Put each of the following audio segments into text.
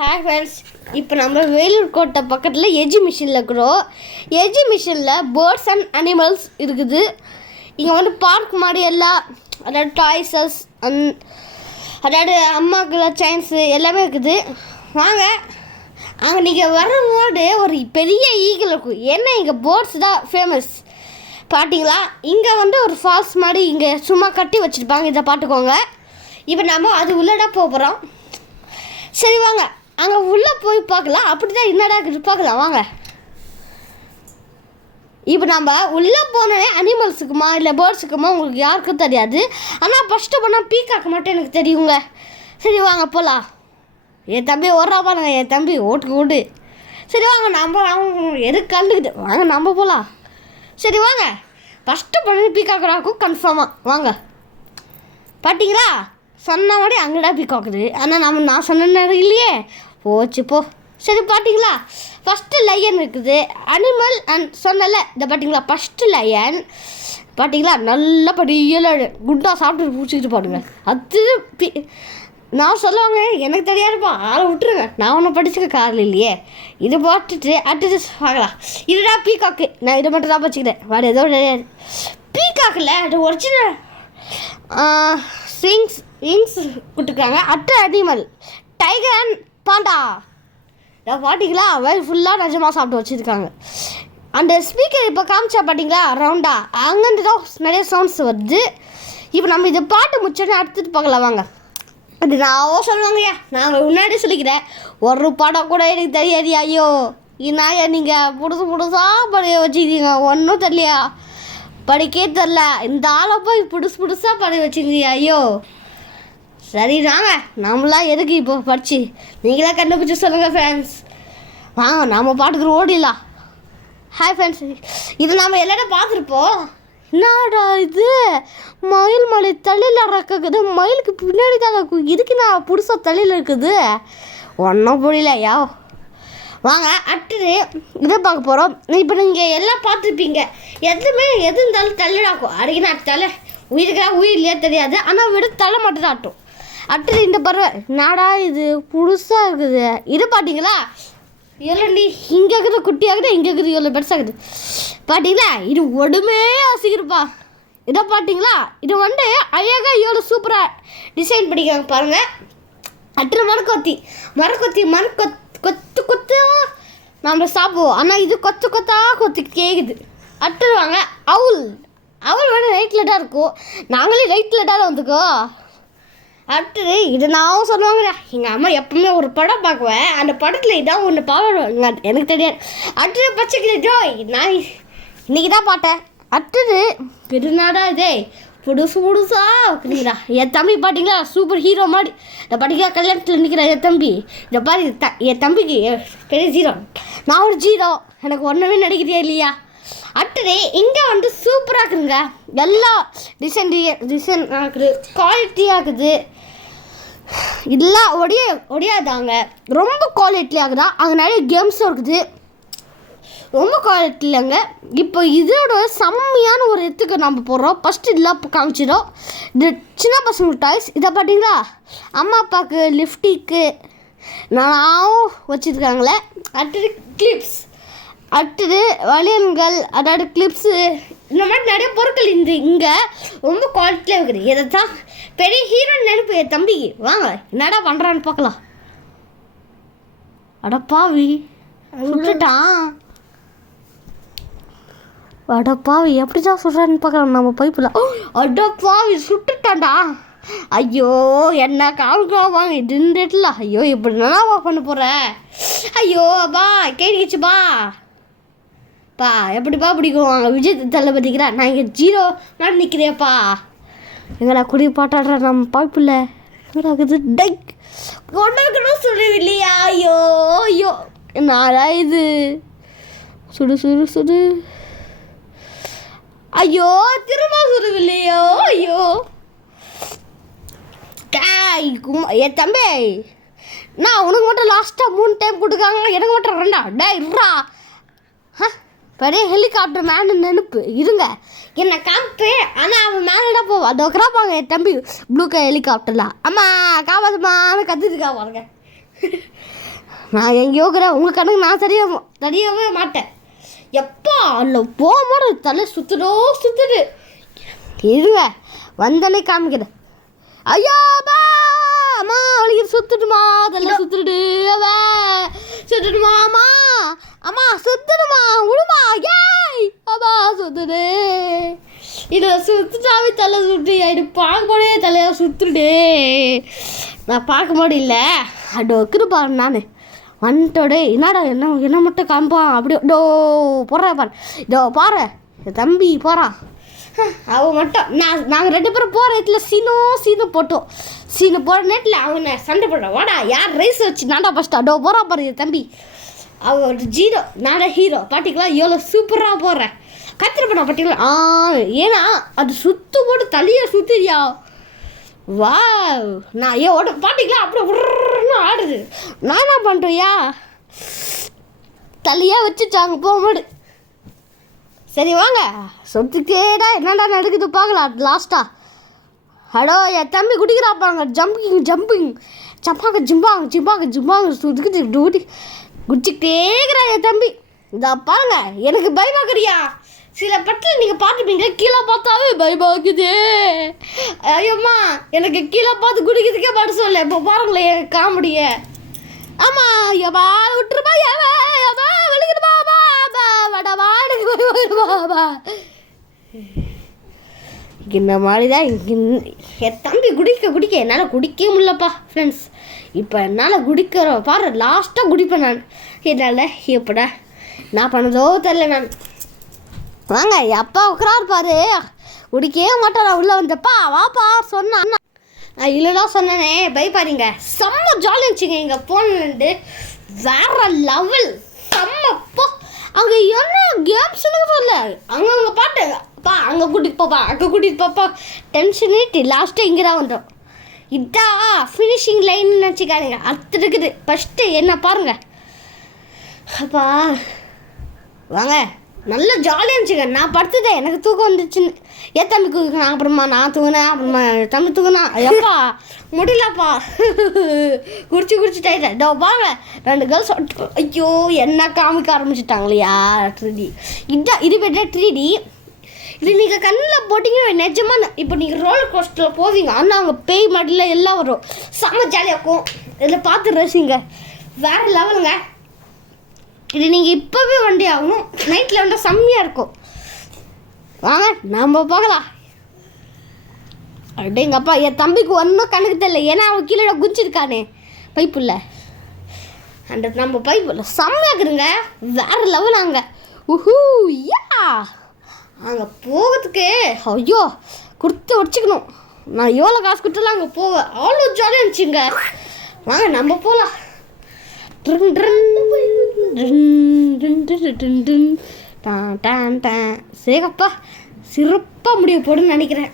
Hi friends, இப்போ நம்ம வேலூர் கோட்டை பக்கத்தில் எஜிபிஷனில் இருக்கிறோம். எஜிபிஷனில் பேர்ட்ஸ் அண்ட் அனிமல்ஸ் இருக்குது. இங்கே வந்து பார்க் மாதிரி எல்லாம், அதாவது டாய்ஸஸ் அதாவது அம்மாக்கெல்லாம் சயின்ஸு எல்லாமே இருக்குது. வாங்க, அங்கே நீங்கள் வரும்போது ஒரு பெரிய ஈகிள் இருக்கும். ஏன்னா இங்கே பேர்ட்ஸ் தான் ஃபேமஸ். பார்த்தீங்களா, இங்கே வந்து ஒரு ஃபால்ஸ் மாதிரி இங்கே சும்மா கட்டி வச்சுருப்பாங்க. இதை பார்த்துக்கோங்க. இப்போ நம்ம அது உள்ளடா போகிறோம். சரி வாங்க, அங்கே உள்ளே போய் பார்க்கலாம். அப்படி தான் என்னடா இருக்குது பார்க்கலாம் வாங்க. இப்போ நம்ம உள்ளே போனோடனே அனிமல்ஸுக்குமா இல்லை பேர்ட்ஸுக்குமா உங்களுக்கு யாருக்கும் தெரியாது. ஆனால் ஃபஸ்ட்டு போனால் பீக்காக்கு மட்டும் எனக்கு தெரியுங்க. சரி வாங்க போகலாம். என் தம்பி ஓடுறா பாருங்க, என் தம்பி ஓட்டு. சரி வாங்க, நம்ம எதுக்கு கண்டுக்கிட்டு வாங்க நம்ம போகலாம். சரி வாங்க, ஃபஸ்ட்டு போனோடனே பீக்காக்குறாக்கும் கன்ஃபார்மாக வாங்க. பார்த்தீங்களா, சொன்ன மாதிரி அங்கடா பீக்காக்குது. ஆனால் நான் சொன்ன நேரம் இல்லையே, போச்சு போ. சரி பார்த்தீங்களா, ஃபஸ்ட்டு லயன் இருக்குது. அனிமல் அண்ட் சொன்னல இதை பார்த்தீங்களா, ஃபஸ்ட்டு லயன் பார்த்தீங்களா, நல்ல படியில் குண்டா சாப்பிட்டு பிடிச்சிக்கிட்டு பாடுங்க. அது நான் சொல்லுவாங்க, எனக்கு தெரியாதுப்பா, ஆளை விட்டுருங்க, நான் ஒன்றும் படிச்சுக்க காரில் இல்லையே. இது போட்டுட்டு அடுத்தது பார்க்கலாம். இதுடா பீக்காக்கு, நான் இதை மட்டும் தான் வச்சுக்கிறேன், வேறு ஏதோ தெரியாது. பீக்காக்கில் அது ஒரிஜினல் விங்ஸ் கொடுத்துருக்காங்க. அட்ட அனிமல் டைகர் அண்ட் பாண்டா. இதை பார்த்தீங்களா, வயல் ஃபுல்லாக நிஜமாக சாப்பிட்டு வச்சுருக்காங்க. அந்த ஸ்பீக்கர் இப்போ காமிச்சா பார்த்தீங்களா ரவுண்டாக, அங்கேருந்து தான் நிறைய சவுண்ட்ஸ் வருது. இப்போ நம்ம இதை பாட்டு முடிச்சோன்னே அடுத்துட்டு பார்க்கலாம் வாங்க. அது நான் சொல்லுவாங்கய்யா, நான் முன்னாடி சொல்லிக்கிறேன், ஒரு படம் கூட எனக்கு தெரியாது. ஐயோ இன்னாயா நீங்கள் புதுசாக படிக்க வச்சுக்கிறீங்க, ஒன்றும் தெரியலையா, படிக்கே தெரில. இந்த ஆளை போய் புதுசாக படிக்க வச்சுருந்தீங்க. ஐயோ சரி வாங்க, நம்மளாம் எதுக்கு இப்போ படிச்சு நீங்களே கண்டுபிடிச்சி சொல்லுங்கள் ஃப்ரெண்ட்ஸ். வாங்க நம்ம பாட்டுக்கு ஓடிடலாம். ஹாய் ஃப்ரெண்ட்ஸ், இது நம்ம எல்லாரும் பார்த்துருப்போம். என்னடா இது, மயில் மலை தலையில் இருக்குது, மயிலுக்கு பின்னாடி தான் இருக்கும். இதுக்கு நான் புதுசாக தலையில் இருக்குது, ஒன்றும் புரியலையா. வாங்க அடுத்தது இதை பார்க்க போகிறோம். இப்போ நீங்கள் எல்லாம் பார்த்துருப்பீங்க, எது இருந்தாலும் தலையிடாக்கும். அடிக்கினா தலை உயிருக்கா உயிர் இல்லையா தெரியாது, ஆனால் விட தலை மட்டும் தான் ஆட்டும். அடுத்தது இந்த பறவை நாடா, இது புதுசாக இருக்குது. இது பார்த்தீங்களா, எவ்வளோ இங்கே இருக்குது குட்டியாகுது, இங்கே இருக்குது எவ்வளோ பெருசாகுது பார்த்தீங்களா. இது ஒடுமே ஆசிக்கிறப்பா. இதை பார்த்தீங்களா, இது வந்து அழகாக எவ்வளோ சூப்பராக டிசைன் பண்ணிக்கிறாங்க பாருங்கள். அடுத்த மரக்கொத்தி கொத்து நம்ம சாப்பிடுவோம். ஆனால் இது கொத்து கேட்குது. அடுத்தது வாங்க அவுல் வந்து ரைட்டில் தான் இருக்கும். நாங்களே ரைட்டில் தான் வந்துக்கோ. அடுத்தது இது நான் சொல்லுவாங்கடா, எங்கள் அம்மா எப்பவுமே ஒரு படம் பார்க்குவேன், அந்த படத்தில் இதான் ஒன்று பார்க்குவாங்க, எனக்கு தெரியாது. அடுத்தது பச்சை கிளிட்டோ, நான் இன்றைக்கி தான் பார்த்தேன். அடுத்தது பெருநாடா இதே புதுசாக இருக்குதுங்களா. என் தம்பி பார்த்தீங்களா, சூப்பர் ஹீரோ மாதிரி. இந்த பார்த்தீங்களா, கல்யாணத்தில் நிற்கிறேன் என் தம்பி. இதை பாரு, என் தம்பிக்கு பெரிய ஜீரோ, நான் ஒரு ஜீரோ, எனக்கு ஒன்றுமே நடிக்கிறதே இல்லையா. அடுத்தது இங்கே வந்து சூப்பராக இருக்குதுங்க, எல்லாம் டிசைன் இருக்குது, குவாலிட்டியாக இருக்குது. இதெல்லாம் ஒடியாதாங்க, ரொம்ப குவாலிட்டியாக இருக்குதா. அங்கே நிறைய கேம்ஸும் இருக்குது, ரொம்ப குவாலிட்டிலங்க. இப்போ இதோட செம்மையான ஒரு இடத்துக்கு நம்ம போடுறோம். ஃபஸ்ட்டு இதெல்லாம் காமிச்சிடும். இது சின்ன பசங்க டாய்ஸ். இதை பார்த்தீங்களா, அம்மா அப்பாவுக்கு லிஃப்டிக்கு நான் வச்சுருக்காங்களே. அடுத்தது கிளிப்ஸ், அடுத்தது வளையல்கள், அதாவது கிளிப்ஸு, இந்த மாதிரி நிறைய பொருட்கள் இங்கே ரொம்ப குவாலிட்டியாக இருக்குது. இதை தான் பெரிய ஹீரோன்னு நினைப்பு என் தம்பிக்கு. வாங்க என்னடா பண்ணுறான்னு பார்க்கலாம். அடப்பாவி சுட்டுட்டான், அடப்பாவி எப்படி தான் சொல்கிறான்னு பார்க்கலாம் நம்ம பைப்பில். அடப்பாவி சுட்டுட்டான்டா. ஐயோ என்ன காமிக்காவாங்க இதுல. ஐயோ இப்படி நல்லா பண்ண போகிறேன். ஐயோ அப்பா கேட்டுக்கிச்சுப்பா எப்படிப்பா பிடிக்கும். வாங்க விஜய் தளபதிக்கிறா, நான் இங்கே ஜீரோ நான் நிற்கிறேப்பா. எங்கடா குடி பாட்டாடுற நம்ம பைப்பில் எங்கடாக்குது டைக் கொண்டாக்கணும் சொல்லவில்லையா. ஐயோ என்னடா இது, சுடு ஐயோ திரும்ப சுடுவில்லையோ. ஐயோ என் தம்பி, நான் உனக்கு மட்டும் லாஸ்ட்டாக 3 டைம் கொடுக்காங்க, எனக்கு மட்டும் 2 இருறா. பெரிய ஹெலிகாப்டர் மேனு நினைப்பு இருங்க, என்னை காமிப்பு. ஆனால் அவன் மேனடா போவான், அதை உக்கிறாப்பாங்க என் தம்பி ப்ளூ கலர் ஹெலிகாப்டரில். அம்மா காப்பாதுமான்னு கற்றுட்டுக்கா பாருங்க. நான் எங்கேயோ இருக்கிறேன், உங்கள் கணக்கு நான் தெரியவே மாட்டேன். எப்பா அதில் போகும்போது தலை சுற்றுது. இருங்க வந்தனே காமிக்கிறேன். ஐயாப்பா அம்மா அவளுக்கு சுற்றுடுமா, தலை சுற்றுடுமா அம்மா சுற்றுடுமா விடுமா, ஏய் அம்மா சுற்றுடு. இதில் சுற்றுட்டாவே தலை சுட்டு பார்க்கவே தலையாக சுற்றுடு. நான் பார்க்க முடியல, அடோ பாரு நான் வந்துட்டோடே. என்னடா என்ன மட்டும் காமிப்பான் அப்படியே. டோ போடுறேன் பாரு, இதோ பாரு தம்பி போகிறான். அவன் மட்டும் நாங்கள் 2 பேரும் போகிற இடத்துல சீனோ போட்டோம். சீனு போகிற நேரத்தில் அவனை சண்டை போடுறான். வாடா யார் ரைஸ் வச்சு நான்டா ஃபஸ்ட்டா. டோ போகிறான் பாரு தம்பி. அவன் ஜீரோ நான்டா ஹீரோ. பாட்டிக்கலாம் எவ்வளோ சூப்பராக போடுறேன். கத்திரப்படா பாட்டிக்கலாம். ஏன்னா அது சுற்று போட்டு தலையை சுற்றுறியா. வா நான் ஓட பாட்டிக்கலாம் அப்படியே உருன்னு ஆடுது. நான் என்ன பண்ணுறியா தலையாக வச்சுட்டாங்க போகும்போது. சரி வாங்க சொத்துக்கேடா என்னடா நடக்குது பார்க்கலாம் லாஸ்ட்டாக. ஹலோ என் தம்பி குடிக்கிறாப்பாங்க. ஜம்பிங் ஜிம்பாங்க சுதுக்கிட்டு டூட்டி குடிச்சிக்கிட்டேங்கிறா என் தம்பி. இதா பாருங்க எனக்கு பயமாக்குறியா. சில பட்டில் நீங்கள் பார்த்துப்பீங்க, கீழே பார்த்தாவே பயமாக்குது. ஐயோம்மா எனக்கு கீழே பார்த்து குடிக்கிறதுக்கே பாட்டு சொல்ல. இப்போ பாருங்களேன் என் காமெடியை. ஆமாம் எவா விட்டுருப்பா எவா வெளிக்கிடுப்பா இந்த மாதிரி தான் என் தம்பி குடிக்க என்னால் குடிக்கவே முடியலப்பா ஃப்ரெண்ட்ஸ். இப்போ என்னால் குடிக்கிற பாரு லாஸ்ட்டாக குடிப்பேன் நான். என்னால் எப்படா நான் பண்ணதோ தெரில. நான் வாங்க அப்பா உட்காரு பாரு, குடிக்கவே மாட்டாரா. உள்ளே வந்தப்பா வாப்பா சொன்னான். நான் இல்லைடா சொன்னேனே பயப்பாருங்க. செம்ம ஜாலியாக இருந்துச்சுங்க. இங்கே போனது வேற லெவல் செம்மப்போ. அங்கே என்ன கேம்ஸ்னு சொல்ல அங்கே பாட்டுப்பா. அங்கே கூட்டிகிட்டு போப்பா டென்ஷன் ஆகிட்டு லாஸ்ட்டாக இங்கே தான் வந்தோம். இதான் ஃபினிஷிங் லைன்னு நினச்சிக்காதீங்க. அடுத்து இருக்குது ஃபஸ்ட்டு என்ன பாருங்க. அப்பா வாங்க நல்லா ஜாலியாக இருந்துச்சுங்க. நான் படுத்துட்டேன், எனக்கு தூக்கம் வந்துச்சுன்னு. ஏன் தம்பி தூக்கினா அப்புறமா நான் தூங்கினேன், அப்புறமா தம்பி தூங்கினா. எப்பா முடியலப்பா குடிச்சிட்டாயிட்டேன். இதோ பாருங்க 2 கேர்ள்ஸ். ஐயோ என்ன காமிக்க ஆரம்பிச்சுட்டாங்களையா 3D. இதுதான் இது பேர் 3D. இது நீங்கள் கண்ணில் போட்டிங்கன்னா நிஜமாக இப்போ நீங்கள் ரோலர் கோஸ்டரில் போவீங்க. ஆனால் அங்கே பேய் மாட்டில் எல்லாம் வரும். செம்ம ஜாலியாக இருக்கும். இதில் பார்த்து ரசிங்க, வேறு லெவலுங்க. இது நீங்கள் இப்போவே வண்டி ஆகணும். நைட்டில் வந்தால் செம்மையாக இருக்கும். வாங்க நம்ம போகலாம். அப்படிங்கப்பா என் தம்பிக்கு ஒன்றும் கணக்கு தெரியல. ஏன்னா அவன் கீழே குதிச்சிருக்கானே பைப்புள்ள. அந்த நம்ம பைப்புள்ள செம்மையாக்குதுங்க. வேறு லெவல் அங்கே. யா அங்கே போகிறதுக்கு ஐயோ கொடுத்து வச்சுக்கணும். நான் எவ்வளோ காசு கொடுத்தாலும் அங்கே போக அவ்வளோ ஜாலியாக இருந்துச்சுங்க. வாங்க நம்ம போகலாம். சேகப்பா சிறப்பாக முடிய போடுன்னு நினைக்கிறேன்.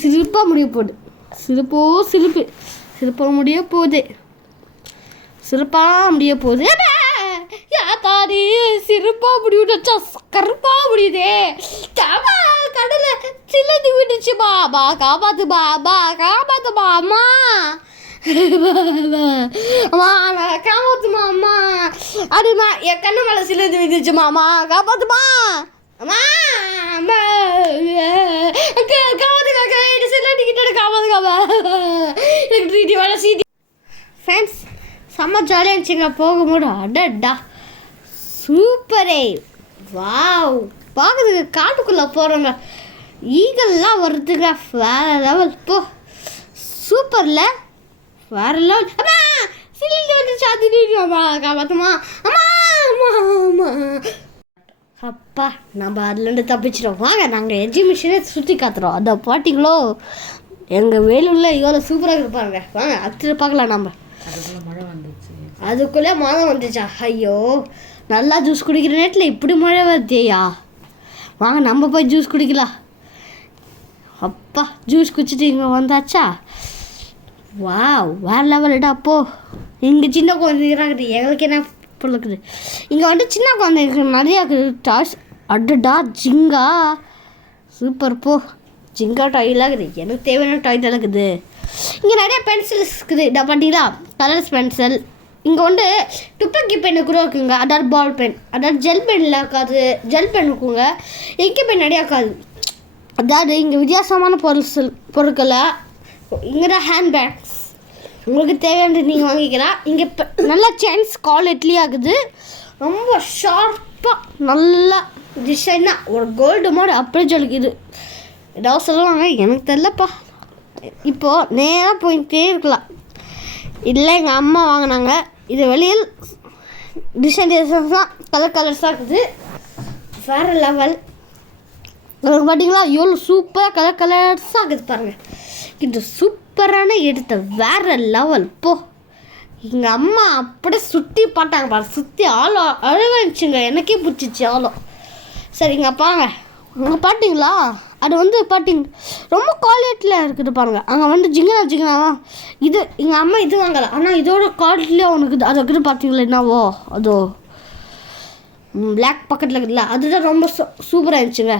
சிரிப்பாக முடிய போடு. சிரிப்பாக முடிய போகுது. சிறப்பாக முடிய போகுது. யாத்தாடி சிறப்பாக முடியுச்சா கருப்பாக முடியுதே. கடலை சிலந்தி விட்டுச்சு. பாபா காப்பாத்து அம்மா காப்பாத்துமா அம்மா. அதுமா என் கண்ணு மேலே சிலந்தி விட்டுச்சுமா. அம்மா காப்பாத்துமா அம்மா. காப்பாத்துக்கா சிலந்தி கிட்ட காப்பாத்துக்காமா. எனக்கு 3D வேலை CD. ஃப்ரெண்ட்ஸ் செம்ம ஜாலியாக இருந்துச்சுங்க போகும்போது. அடடா சூப்பரே. வாவ் பார்க்குறதுக்கு காட்டுக்குள்ளே போகிறோங்க. ஈகல்லாம் வருதுங்க. வேறு லெவல் போ. சூப்பரில் வேறு லெவல். அம்மா சிலிண்டி வந்து சாத்திடுமா காப்பாற்றுமா அம்மா அம்மா அம்மா. அப்பா நம்ம அதுலேருந்து தப்பிச்சிட்டோம். வாங்க நாங்கள் எஜிபிஷனே சுற்றி காத்துறோம். அதை பாட்டிங்களோ எங்கள் வேலூரில் எவ்வளோ சூப்பராக இருப்பாங்க. வாங்க அடுத்து பார்க்கலாம். நம்ம அதுக்குள்ளே மழை வந்துச்சா. ஐயோ நல்லா ஜூஸ் குடிக்கிற நேரத்தில் இப்படி மழை வருதேயா. வாங்க நம்ம போய் ஜூஸ் குடிக்கலாம். அப்பா ஜூஸ் குடிச்சிட்டு இங்கே வந்தாச்சா. வேறு லெவல்டா. அப்போ இங்கே சின்ன குழந்தைங்கிறாங்க. எங்களுக்கு என்ன பொருளுக்குது இங்கே வந்துட்டு சின்ன குழந்தைங்க நிறையா இருக்குது. டாய்ஸ் அடடா ஜிங்கா சூப்பர் போ. ஜிங்கா டாய்லாம் இருக்குது. எனக்கு தேவையான டாய் தான் இருக்குது. இங்கே நிறையா பென்சில்ஸ் இருக்குது. இதை பார்த்தீங்களா கலர்ஸ் பென்சில் இங்கே வந்து துப்பாக்கி பெண்ணு கூட இருக்குங்க, அதாவது பால் பென், அதாவது ஜெல் பென்னில் இருக்காது, ஜெல் பென் இருக்குங்க, இங்கி பென் நிறையா இருக்காது. அதாவது இங்கே வித்தியாசமான பொருட்களை இங்கே தான் ஹேண்ட்பேக்ஸ் உங்களுக்கு தேவையானது நீங்கள் வாங்கிக்கலாம். இங்கே இப்போ நல்லா செயின்ஸ் குவாலிட்டிலே ஆகுது, ரொம்ப ஷார்ப்பாக நல்லா டிசைனாக ஒரு கோல்டு மாதிரி அப்படியே ஜொலிக்குது. ஏதாவது சொல்லுவாங்க எனக்கு தெரியலப்பா. இப்போது நேராக போயிட்டே இருக்கலாம். இல்லை எங்கள் அம்மா வாங்கினாங்க. இது வெளியில் டிசைன்ஸாக கலர்ஸாக இருக்குது, வேறு லெவல். உங்களுக்கு பார்த்தீங்களா எவ்வளோ சூப்பராக கலர்ஸாக இருக்குது பாருங்கள். இது சூப்பரான எடுத்த வேறு லெவல். எங்கள் அம்மா அப்படியே சுற்றி பார்த்தாங்க பாரு, சுற்றி அழகாச்சுங்க, எனக்கே பிடிச்சிச்சு அவ்வளோ. சரிங்க பாருங்க, அங்கே பார்த்தீங்களா அது வந்து பார்த்தீங்க ரொம்ப குவாலிட்டியில் இருக்குது பாருங்கள். அங்கே வந்து ஜிங்கனா இது எங்கள் அம்மா இது வாங்கலை, ஆனால் இதோட குவாலிட்டிலே அவனுக்கு அது இருக்குது பார்த்தீங்களா என்னவோ அதோ பிளாக் பக்கெட்டில் இருக்குதுல்ல, அதுதான் ரொம்ப சூப்பராக இருந்துச்சுங்க.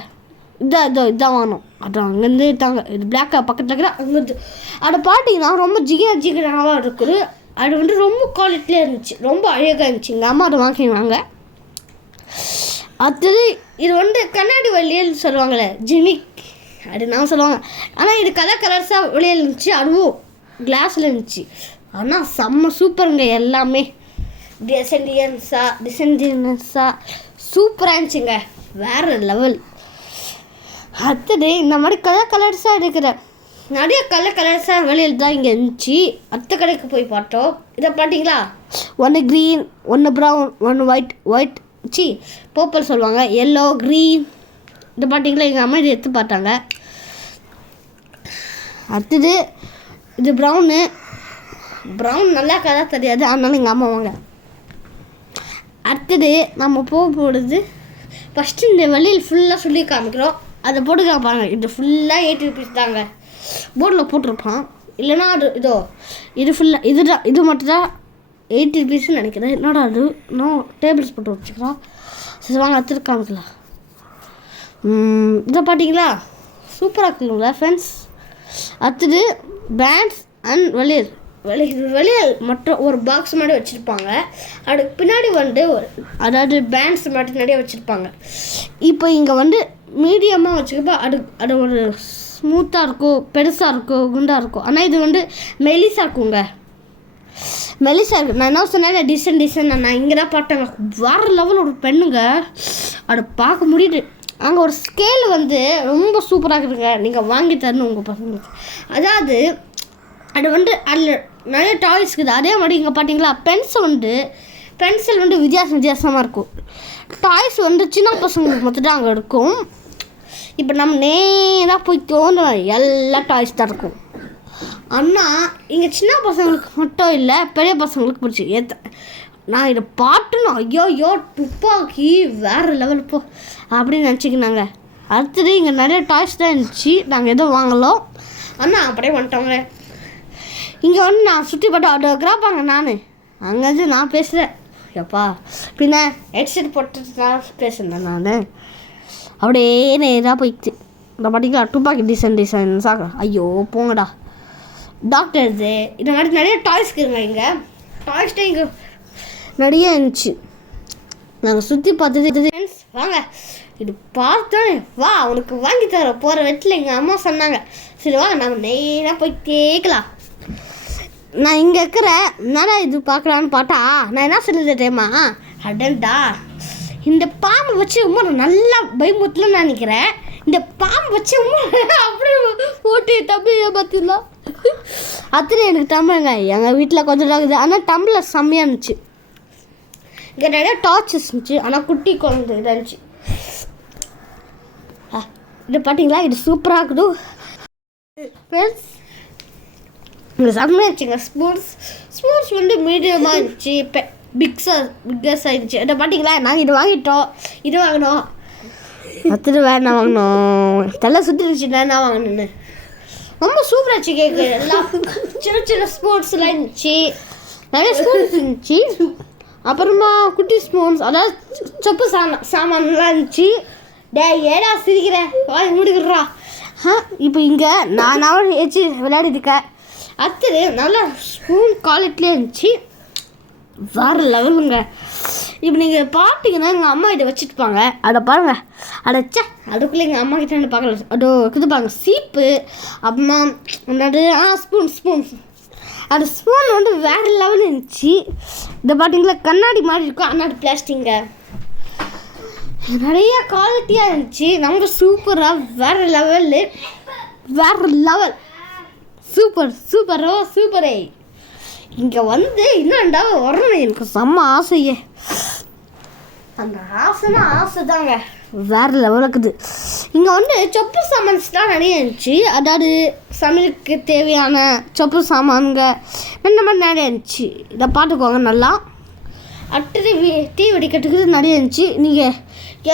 இதான் வாங்கணும். அது அங்கேருந்து தாங்க இது பிளாக் பக்கத்தில் இருக்கிற அங்கேருந்து அதை பார்த்தீங்கன்னா ரொம்ப ஜிகனாவாக இருக்குது. அது வந்து ரொம்ப குவாலிட்டியாக இருந்துச்சு, ரொம்ப அழகாக இருந்துச்சு. எங்கள் அம்மா அதை வாங்கினாங்க. அடுத்தது இது வந்து கண்ணாடி வழியில் சொல்லுவாங்களே ஜிமிக், அது நான் சொல்லுவாங்க. ஆனால் இது கலர்ஸாக வெளியில் இருந்துச்சு, அதுவும் கிளாஸில் இருந்துச்சு. ஆனால் செம்ம சூப்பருங்க, எல்லாமே டிசைன்ஸாக சூப்பராக இருந்துச்சுங்க, வேறு லெவல். அடுத்தது இந்த மாதிரி கலர்ஸாக இருக்கிற நிறைய கலர்ஸாக வெளியில் தான் இங்கே இருந்துச்சு. அடுத்த கடைக்கு போய் பார்த்தோம். இதை பார்த்தீங்களா, ஒன்று க்ரீன், ஒன்று ப்ரௌன், ஒன்று ஒயிட் பர்பிள் சொல்லுவாங்க, எல்லோ, க்ரீன். இதை பார்த்தீங்களா, எங்கள் அம்மா இதை எடுத்து பார்த்தாங்க. அடுத்தது இது ப்ரௌன் நல்லா கதை தெரியாது, அதனால எங்கள் அம்மா வாங்க. அடுத்தது நம்ம போகிறது ஃபஸ்ட்டு இந்த வெளியில் ஃபுல்லாக சொல்லி காமிக்கிறோம், அதை போட்டுக்க பாருங்க. இது ஃபுல்லாக 80 rupees தாங்க, போர்டில் போட்டிருப்பான். இல்லைன்னா அது இது ஃபுல்லாக இதுதான், இது மட்டும்தான் 80 rupees நினைக்கிறேன். என்னடா அது நான் டேபிள்ஸ் போட்டு வச்சுக்கிறோம். சரி வாங்க அடுத்தது காமிக்கலாம். இதை பார்த்தீங்களா சூப்பராக இருக்குங்களா ஃப்ரெண்ட்ஸ். அடுத்தது பேண்ட்ஸ் அண்ட் வெளியில் மட்டும் ஒரு பாக்ஸ் மாதிரி வச்சுருப்பாங்க. அதுக்கு பின்னாடி வந்து அதாவது பேண்ட்ஸ் மட்டும் நிறைய வச்சுருப்பாங்க. இப்போ இங்கே வந்து மீடியமாக வச்சுக்கப்போ அது ஒரு ஸ்மூத்தாக இருக்கும், பெருசாக இருக்கும், குண்டாக இருக்கும். ஆனால் இது வந்து மெலிசாக இருக்குங்க, மெலிசாக இருக்குது. நான் என்ன சொன்னேன் டிசைன் நான் இங்கே தான் பார்த்தேங்க, வேறு லெவல் ஒரு பெண்ணுங்க, அதை பார்க்க முடியுது. அங்கே ஒரு ஸ்கேல் வந்து ரொம்ப சூப்பராக இருக்குதுங்க, நீங்கள் வாங்கி தரணும் உங்கள் பசங்களுக்கு. அதாவது அது வந்து அதில் நிறைய டாய்ஸ் இருக்குது. அதே மாதிரி இங்கே பார்த்தீங்களா பென்சில் வந்து வித்தியாசமாக இருக்கும். டாய்ஸ் வந்து சின்ன பசங்களுக்கு மட்டும்தான் அங்கே இருக்கும். இப்போ நம்ம நேராக போய் தோணும் எல்லா டாய்ஸ் தான் இருக்கும். ஆனால் இங்கே சின்ன பசங்களுக்கு மட்டும் இல்லை, பெரிய பசங்களுக்கு பிடிச்சி நான் இதை பாட்டுன்னு ஐயோ துப்பாக்கி வேறு லெவல் அப்படின்னு நினச்சிக்கினாங்க. அடுத்தது இங்கே நிறைய டாய்ஸ் தான் இருந்துச்சு, நாங்கள் எதுவும் வாங்கலாம். ஆனால் அப்படியே வந்துட்டோங்க. இங்கே வந்து நான் சுற்றி பார்த்து ஆட்டோகிராஃபாங்க. அங்கேருந்து நான் பேசுகிறேன் எப்பா, பின்ன ஹெட்செட் போட்டு நான் பேசுகிறேன். நான் அப்படியே நேராக போயிடுச்சு. இந்த பார்த்தீங்களா துப்பாக்கி டிசைன் சாக்கிறேன். ஐயோ போங்கடா டாக்டர்ஸு இந்த மாதிரி நிறைய டாய்ஸ் இருக்குங்க. இங்கே டாய்ஸ்டே இங்கே நிறைய இருந்துச்சு. நாங்கள் சுற்றி பார்த்தது ஃப்ரெண்ட்ஸ் வாங்க இது பார்த்தோன்னே வா அவனுக்கு வாங்கி தர போகிற வெட்டில் எங்கள் அம்மா சொன்னாங்க. சரி வாங்க நம்ம நேராக போய் கேட்கலாம். நான் இங்கே இருக்கிற என்னடா இது பார்க்கலான்னு பார்த்தா நான் என்ன சொல்லுது தெரியுமா, அடண்டா இந்த பாம்பை வச்சு ரொம்ப நல்லா பயமுறுத்தலன்னு நினைக்கிறேன். இந்த பாம்பு வச்சு அப்படியே ஓட்டி தம்பியை பார்த்துலாம். அத்தனை எனக்கு டம்ளருங்க எங்கள் வீட்டில் கொஞ்சம் இருக்குது, ஆனால் டம்ளர் செம்மையாக இருந்துச்சு. இங்கே நிறையா டார்ச்சஸ் இருந்துச்சு, ஆனால் குட்டி குழந்தை இதாக இருந்துச்சு. இது பார்த்தீங்களா இது சூப்பராக இருக்குது ஃப்ரெண்ட்ஸ். இங்கே செம்மையாக இருந்துச்சுங்க. ஸ்போர்ட்ஸ் வந்து மீடியமாக இருந்துச்சு, பிக்கஸ் ஆகிடுச்சு. இதை பார்த்தீங்களா நாங்கள் இது வாங்கிட்டோம், இது வாங்கினோம், அடுத்தது வேறு என்ன வாங்கினோம், தலை சுற்றிடுச்சு என்ன வாங்கணுன்னு. ரொம்ப சூப்பராக இருந்துச்சு கேக்கு. எல்லாம் சின்ன ஸ்போர்ட்ஸ்லாம் இருந்துச்சு, நிறைய ஸ்போர்ட்ஸ் இருந்துச்சு. அப்புறமா குட்டி ஸ்பூன்ஸ் அதாவது சொப்பு சாமான்லாம் இருந்துச்சு. ஏடா சிரிக்கிறேன் வாய் முடிக்கிறா. இப்போ இங்கே நான் ஏச்சு விளையாடிருக்கேன். அடுத்தது நல்லா ஸ்பூன் குவாலிட்டிலே இருந்துச்சு. வேறு லெவலுங்க. இப்போ நீங்கள் பார்த்தீங்கன்னா எங்கள் அம்மா இதை வச்சுட்டுப்பாங்க. அதை பாருங்கள், அடைச்சா அதுக்குள்ளே எங்கள் அம்மா கிட்ட பார்க்கல. அதோ இது பாருங்க, சீப்பு, அப்புறமா என்னது ஸ்பூன். அந்த ஸ்பூன் வந்து வேறு லெவல் இருந்துச்சு. இதை பார்த்தீங்களா, கண்ணாடி மாதிரி இருக்கும், ஆனால் அது பிளாஸ்டிங்க. நிறைய குவாலிட்டியாக இருந்துச்சு. நம்ம சூப்பராக வேறு லெவல் சூப்பரே. இங்கே வந்து என்னண்டா வரணும், எனக்கு செம்ம ஆசையே. அந்த ஆசை தாங்க வேறு லெவலுக்குது. இங்கே வந்து சொப்பு சாமான்ஸ்லாம் நிறைய இருந்துச்சு. அதாவது சமையலுக்கு தேவையான சொப்பு சாமான்ங்க இந்த மாதிரி நிறைய இருந்துச்சு. இதை பார்த்துக்கோங்க நல்லா. அடுத்தது டீ வடிக்கிறதுக்கு நிறைய இருந்துச்சு. நீங்கள்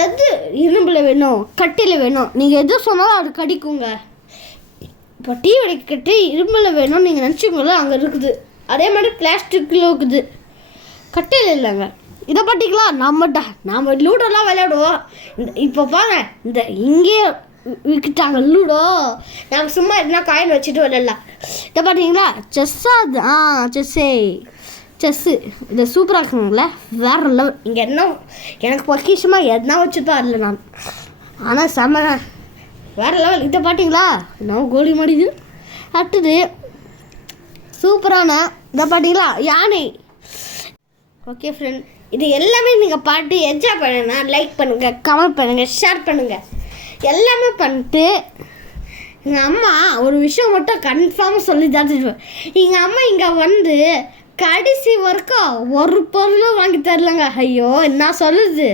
எது இரும்பில் வேணும், கட்டியில் வேணும், நீங்கள் எது சொன்னாலும் அது கடிக்குங்க. இப்போ டீ வடிக்கட்டு இரும்பில் வேணும் நீங்கள் நினச்சிக்கோங்கள, அங்கே இருக்குது. அதே மாதிரி பிளாஸ்டிக்கில் இருக்குது, கட்டியில் இல்லைங்க. இதை பார்த்தீங்களா, நம்ம லூடோலாம் விளையாடுவோம். இப்போ பாருங்க, இந்த இங்கே விற்கிட்டாங்க லூடோ. நம்ம சும்மா எதுனா காயின் வச்சுட்டு விளையாடலாம். இதை பார்த்தீங்களா, செஸ்ஸு இதை சூப்பராக இருக்குங்களே, வேறு லெவல். இங்கே என்ன எனக்கு பொக்கிஷமாக எதுனா வச்சுருப்பா இல்லை நான், ஆனால் செம்ம வேறு லெவல். இதை பார்த்தீங்களா, நான் கோலி மாடிது. அடுத்தது சூப்பரான இதை பார்த்தீங்களா, யானை. ஓகே ஃப்ரெண்ட், இது எல்லாமே நீங்கள் பார்த்து என்ஜாய் பண்ணுங்கன்னா லைக் பண்ணுங்கள், கமெண்ட் பண்ணுங்கள், ஷேர் பண்ணுங்கள், எல்லாமே பண்ணிட்டு. எங்கள் அம்மா ஒரு விஷயம் மட்டும் கன்ஃபார்மாக சொல்லி தான் தருவேன். எங்கள் அம்மா இங்கே வந்து கடைசி வரைக்கும் ஒரு பொருளும் வாங்கி தரலங்க. ஐயோ என்ன சொல்லுது.